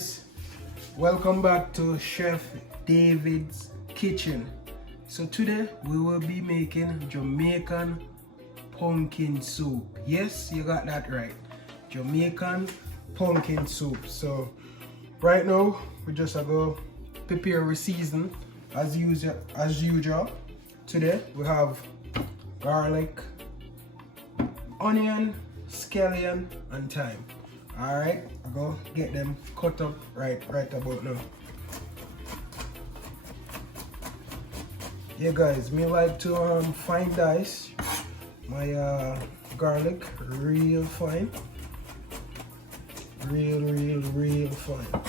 guys, welcome back to Chef David's kitchen. So today we will be making Jamaican pumpkin soup. Yes, you got that right, Jamaican pumpkin soup. So right now we just go prepare a season as usual. Today we have garlic, onion, scallion and thyme. Alright, I go get them cut up right about now. Yeah guys, me like to fine dice my garlic real fine. Real fine.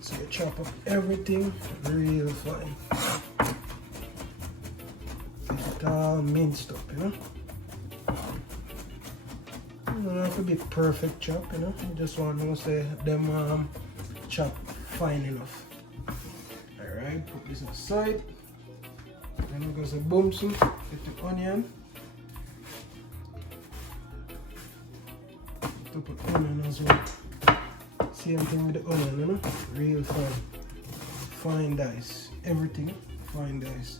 So you chop up everything real fine. Get it all minced up, you know. You don't have to be perfect chop, you know. You just want to say them chop fine enough. Alright, put this aside. Then we go to boom soup with the onion. To put onion as well. Same thing with the onion, you know. Real fine. Fine dice. Everything fine dice.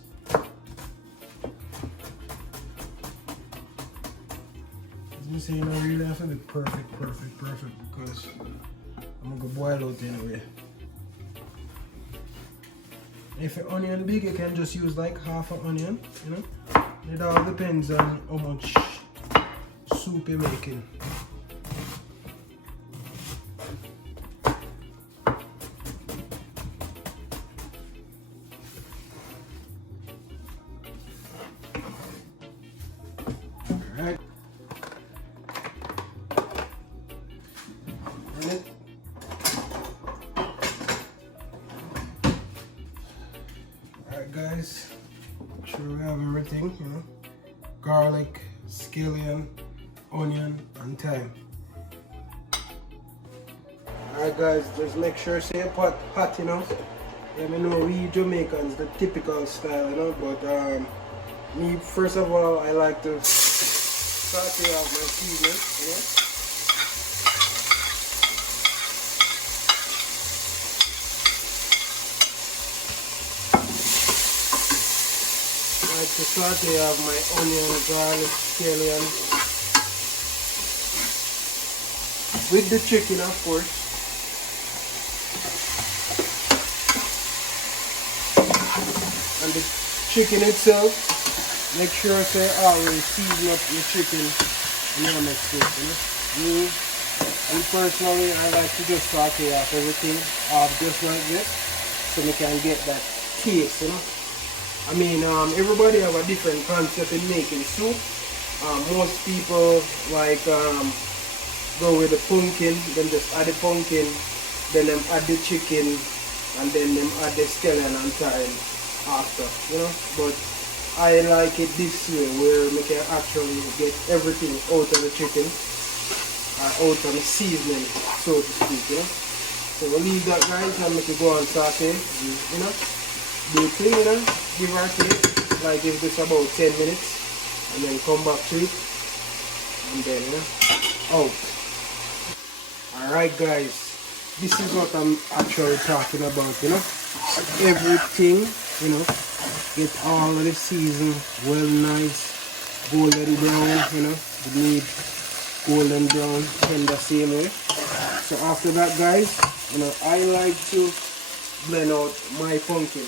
You say you don't really have to be perfect because I'm gonna boil out anyway. If your onion big, you can just use like half an onion, you know. It all depends on how much soup you're making. Alright. Alright guys, sure we have everything, you know. Garlic, scallion, onion and thyme. Alright guys, just make sure say your pot hot enough. Let me know we Jamaicans the typical style, you know, but me first of all I like to saute out my seasoning, you know. I like to saute out my onion, garlic, scallion with the chicken, of course. And the chicken itself, make sure say always season up your chicken in your next food, you know. Me personally, I like to just saute off everything off just like this, so we can get that taste, you know. I mean, everybody have a different concept in making soup. Most people like go with the pumpkin, then just add the pumpkin, then them add the chicken, and then them add the scallion and thyme after, you know. But I like it this way, where we can actually get everything out of the chicken, out of the seasoning, so to speak, you know. So we'll leave that guys and make it go on saute, you know. Do it clean, you know, give or take, like give this about 10 minutes, and then come back to it, and then, you know, out. Alright guys, this is what I'm actually talking about, you know. Everything, you know, get all of the season well nice, golden brown, you know, you need golden brown, tender same way. So after that guys, you know, I like to blend out my pumpkin.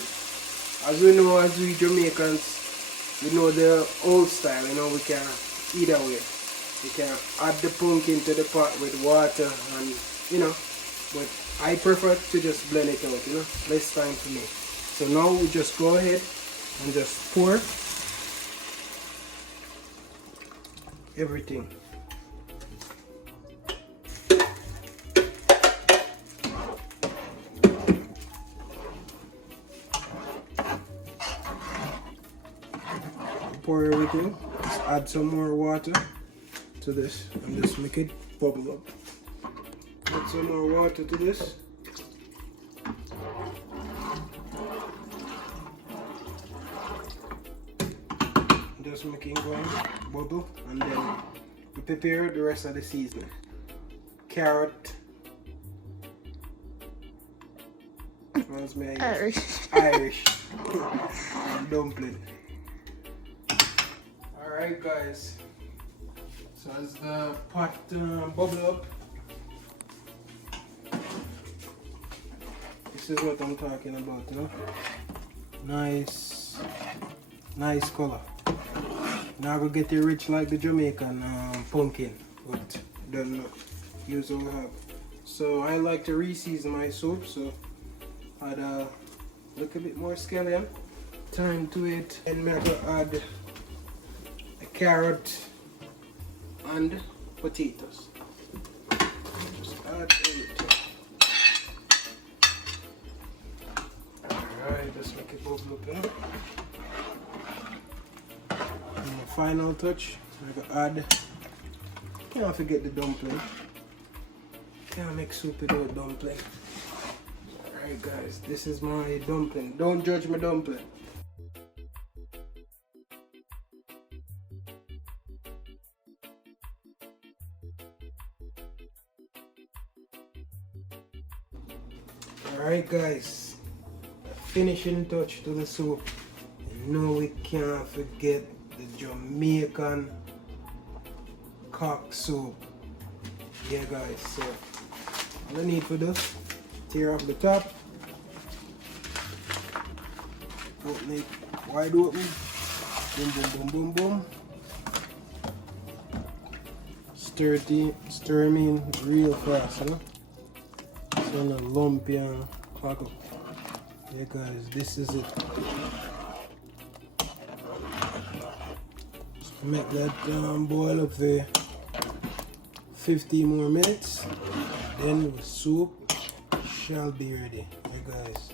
As we know, as we Jamaicans, we know the old style, you know, we can either way. You can add the pumpkin to the pot with water and, you know, but I prefer to just blend it out, you know, less time for me. So now we just go ahead and just pour everything. Pour everything, just add some more water to this and just make it bubble up. Add some more water to this. Just make it go bubble, and then we prepare the rest of the seasoning. Carrot, Reminds me of Irish. Irish. Dumpling. Alright guys. So as the pot bubble up, this is what I'm talking about, you know. Nice color. Now we'll get it rich like the Jamaican pumpkin, but it doesn't use all have. So I like to re-season my soup, so add a little bit more scallion, turn to it, and I'm gonna add a carrot and potatoes. Just add everything. Alright, just make it bubble up, you know. And the final touch, I'm gonna add, can't forget the dumpling. Can't make soup without dumpling. Alright guys, this is my dumpling. Don't judge my dumpling. Alright guys, finishing touch to the soup. You know we can't forget the Jamaican cock soup. Yeah guys, so all I need for this, tear off the top, open it wide open, boom boom boom boom boom. Stir them in real fast, you know? So no lumpy and clog up. Yeah guys, this is it. So make that boil up for 15 more minutes. Then the soup shall be ready. Yeah guys.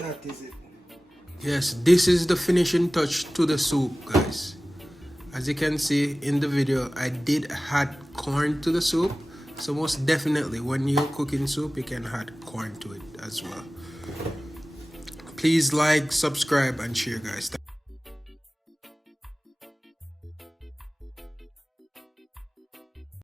That is it. Yes, this is the finishing touch to the soup, guys. As you can see in the video, I did add corn to the soup. So most definitely when you're cooking soup, you can add corn to it as well. Please like, subscribe and share, guys.